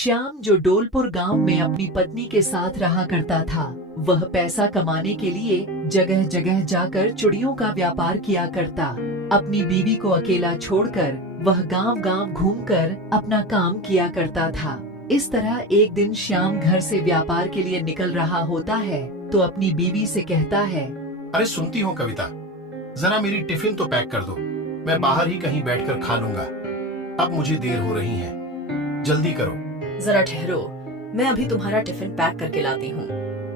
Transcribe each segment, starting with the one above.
श्याम जो डोलपुर गांव में अपनी पत्नी के साथ रहा करता था, वह पैसा कमाने के लिए जगह जगह जाकर चूड़ियों का व्यापार किया करता। अपनी बीवी को अकेला छोड़कर वह गांव गांव घूमकर अपना काम किया करता था। इस तरह एक दिन श्याम घर से व्यापार के लिए निकल रहा होता है तो अपनी बीवी से कहता है, अरे सुनती हो कविता, जरा मेरी टिफिन तो पैक कर दो, मैं बाहर ही कहीं बैठकर खा लूंगा। अब मुझे देर हो रही है, जल्दी करो। जरा ठहरो, मैं अभी तुम्हारा टिफिन पैक करके लाती हूँ।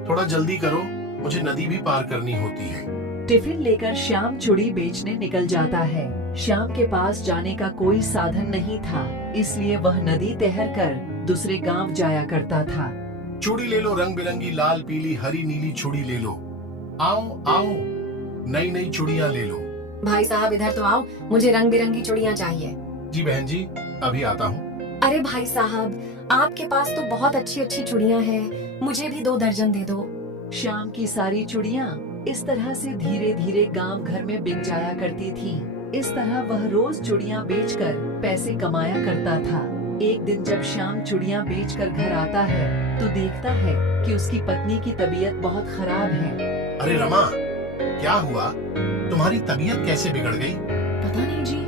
थोड़ा जल्दी करो, मुझे नदी भी पार करनी होती है। टिफिन लेकर श्याम चूड़ी बेचने निकल जाता है। श्याम के पास जाने का कोई साधन नहीं था, इसलिए वह नदी तैर कर दूसरे गांव जाया करता था। चूड़ी ले लो, रंग बिरंगी लाल पीली हरी नीली चूड़ी ले लो। आओ आओ, नई नई चूड़ियाँ ले लो। भाई साहब इधर तो आओ, मुझे रंग बिरंगी चूड़ियाँ चाहिए। जी बहन जी, अभी आता हूँ। अरे भाई साहब, आपके पास तो बहुत अच्छी अच्छी चूड़ियाँ हैं, मुझे भी 2 दर्जन दे दो। श्याम की सारी चूड़ियाँ इस तरह से धीरे धीरे गांव घर में बिक जाया करती थीं। इस तरह वह रोज चूड़ियाँ बेचकर पैसे कमाया करता था। एक दिन जब श्याम चूड़ियाँ बेचकर घर आता है तो देखता है कि उसकी पत्नी की तबीयत बहुत खराब है। अरे रमा, क्या हुआ? तुम्हारी तबीयत कैसे बिगड़ गई? पता नहीं जी,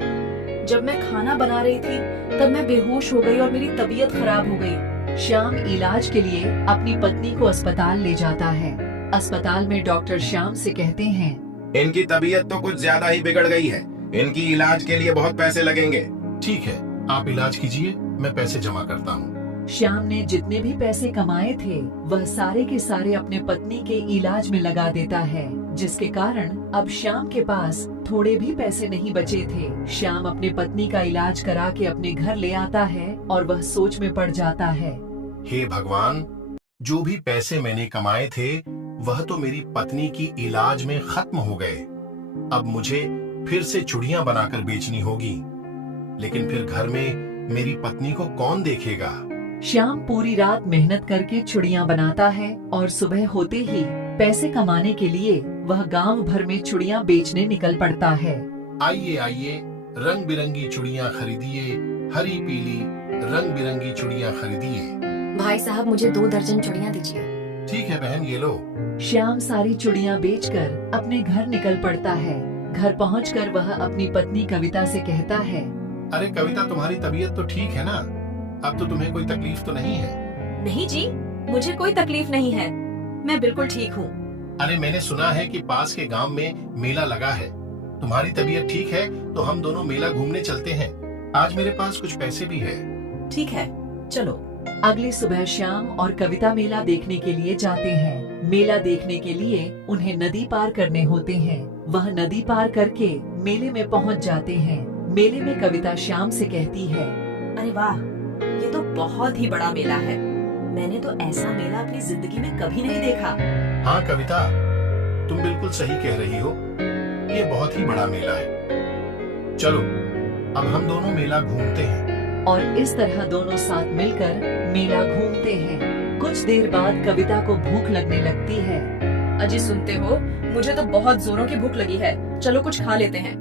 जब मैं खाना बना रही थी तब मैं बेहोश हो गई और मेरी तबीयत खराब हो गई। श्याम इलाज के लिए अपनी पत्नी को अस्पताल ले जाता है। अस्पताल में डॉक्टर श्याम से कहते हैं, इनकी तबीयत तो कुछ ज्यादा ही बिगड़ गई है, इनकी इलाज के लिए बहुत पैसे लगेंगे। ठीक है, आप इलाज कीजिए, मैं पैसे जमा करता हूँ। श्याम ने जितने भी पैसे कमाए थे वह सारे के सारे अपने पत्नी के इलाज में लगा देता है, जिसके कारण अब श्याम के पास थोड़े भी पैसे नहीं बचे थे। श्याम अपने पत्नी का इलाज करा के अपने घर ले आता है और वह सोच में पड़ जाता है, हे भगवान, जो भी पैसे मैंने कमाए थे वह तो मेरी पत्नी की इलाज में खत्म हो गए। अब मुझे फिर से चूड़ियाँ बनाकर बेचनी होगी, लेकिन फिर घर में मेरी पत्नी को कौन देखेगा? श्याम पूरी रात मेहनत करके चूड़ियाँ बनाता है और सुबह होते ही पैसे कमाने के लिए वह गांव भर में चूड़ियाँ बेचने निकल पड़ता है। आइए आइए, रंग बिरंगी चूड़ियाँ खरीदिए, हरी पीली रंग बिरंगी चूड़ियाँ खरीदिए। भाई साहब मुझे 2 दर्जन चूड़ियाँ दीजिए। ठीक है बहन, ये लो। श्याम सारी चूड़ियाँ बेचकर अपने घर निकल पड़ता है। घर पहुंचकर वह अपनी पत्नी कविता से कहता है, अरे कविता, तुम्हारी तबीयत तो ठीक है ना? अब तो तुम्हें कोई तकलीफ तो नहीं है? नहीं जी, मुझे कोई तकलीफ नहीं है, मैं बिल्कुल ठीक हूँ। अरे मैंने सुना है कि पास के गांव में मेला लगा है। तुम्हारी तबीयत ठीक है तो हम दोनों मेला घूमने चलते हैं। आज मेरे पास कुछ पैसे भी है। ठीक है, चलो। अगली सुबह श्याम और कविता मेला देखने के लिए जाते हैं। मेला देखने के लिए उन्हें नदी पार करने होते हैं। वह नदी पार करके मेले में पहुंच जाते हैं। मेले में कविता श्याम से कहती है, अरे वाह, ये तो बहुत ही बड़ा मेला है। मैंने तो ऐसा मेला अपनी जिंदगी में कभी नहीं देखा। हाँ कविता, तुम बिल्कुल सही कह रही हो, ये बहुत ही बड़ा मेला है। चलो अब हम दोनों मेला घूमते हैं। और इस तरह दोनों साथ मिलकर मेला घूमते हैं। कुछ देर बाद कविता को भूख लगने लगती है। अजी सुनते हो, मुझे तो बहुत जोरों की भूख लगी है, चलो कुछ खा लेते हैं।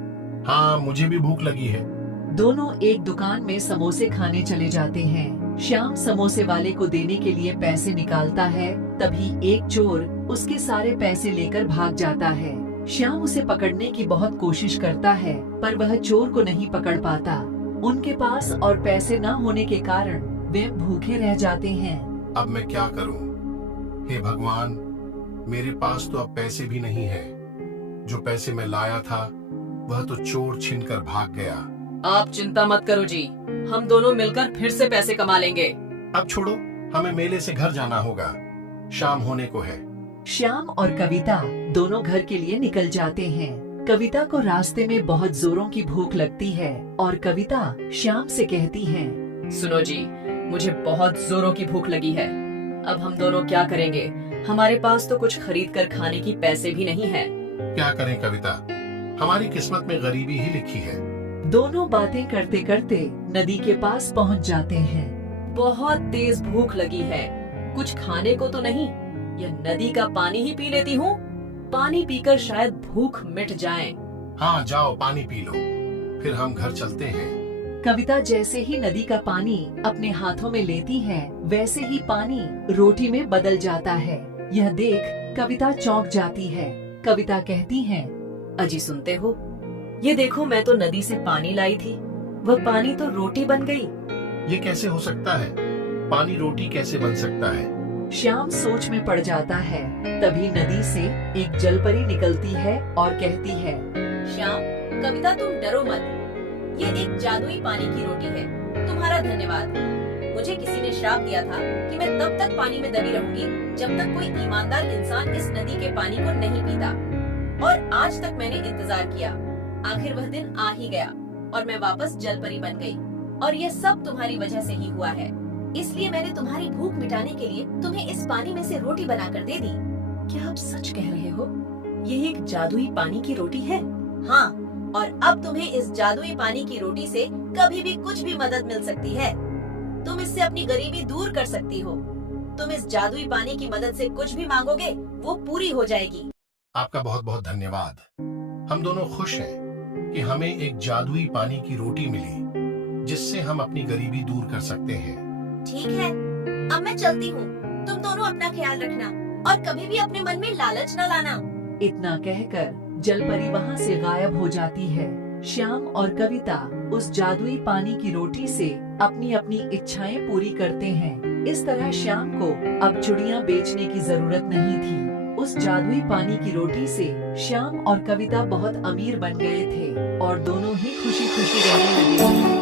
हाँ, मुझे भी भूख लगी है। दोनों एक दुकान में समोसे खाने चले जाते हैं। श्याम समोसे वाले को देने के लिए पैसे निकालता है, तभी एक चोर उसके सारे पैसे लेकर भाग जाता है। श्याम उसे पकड़ने की बहुत कोशिश करता है, पर वह चोर को नहीं पकड़ पाता। उनके पास और पैसे न होने के कारण वे भूखे रह जाते हैं। अब मैं क्या करूं? हे भगवान, मेरे पास तो अब पैसे भी नहीं है। जो पैसे मैं लाया था वह तो चोर छीनकर भाग गया। आप चिंता मत करो जी, हम दोनों मिलकर फिर से पैसे कमा लेंगे। अब छोड़ो, हमें मेले से घर जाना होगा, शाम होने को है। श्याम और कविता दोनों घर के लिए निकल जाते हैं। कविता को रास्ते में बहुत जोरों की भूख लगती है और कविता श्याम से कहती है, सुनो जी, मुझे बहुत जोरों की भूख लगी है। अब हम दोनों क्या करेंगे? हमारे पास तो कुछ खरीद कर खाने की पैसे भी नहीं है। क्या करें कविता, हमारी किस्मत में गरीबी ही लिखी है। दोनों बातें करते करते नदी के पास पहुंच जाते हैं। बहुत तेज भूख लगी है, कुछ खाने को तो नहीं, यह नदी का पानी ही पी लेती हूँ। पानी पीकर शायद भूख मिट जाए। हाँ जाओ, पानी पी लो, फिर हम घर चलते हैं। कविता जैसे ही नदी का पानी अपने हाथों में लेती है, वैसे ही पानी रोटी में बदल जाता है। यह देख कविता चौंक जाती है। कविता कहती है, अजी सुनते हो, ये देखो मैं तो नदी से पानी लाई थी, वह पानी तो रोटी बन गई। ये कैसे हो सकता है? पानी रोटी कैसे बन सकता है? श्याम सोच में पड़ जाता है। तभी नदी से एक जलपरी निकलती है और कहती है, श्याम, कविता तुम डरो मत, ये एक जादुई पानी की रोटी है। तुम्हारा धन्यवाद। मुझे किसी ने श्राप दिया था कि मैं तब तक पानी में दबी रहूंगी जब तक कोई ईमानदार इंसान इस नदी के पानी को नहीं पीता, और आज तक मैंने इंतजार किया। आखिर वह दिन आ ही गया और मैं वापस जलपरी बन गई, और यह सब तुम्हारी वजह से ही हुआ है। इसलिए मैंने तुम्हारी भूख मिटाने के लिए तुम्हें इस पानी में से रोटी बनाकर दे दी। क्या आप सच कह रहे हो? ये एक जादुई पानी की रोटी है? हाँ, और अब तुम्हें इस जादुई पानी की रोटी से कभी भी कुछ भी मदद मिल सकती है। तुम इससे अपनी गरीबी दूर कर सकती हो। तुम इस जादुई पानी की मदद से कुछ भी मांगोगे, वो पूरी हो जाएगी। आपका बहुत बहुत धन्यवाद। हम दोनों खुश हैं कि हमें एक जादुई पानी की रोटी मिली, जिससे हम अपनी गरीबी दूर कर सकते हैं। ठीक है, अब मैं चलती हूँ। तुम दोनों अपना ख्याल रखना और कभी भी अपने मन में लालच न लाना। इतना कहकर जलपरी वहाँ से गायब हो जाती है। श्याम और कविता उस जादुई पानी की रोटी से अपनी अपनी इच्छाएं पूरी करते हैं। इस तरह श्याम को अब चूड़ियाँ बेचने की जरूरत नहीं थी। उस जादुई पानी की रोटी से श्याम और कविता बहुत अमीर बन गए थे और दोनों ही खुशी खुशी रहने लगे।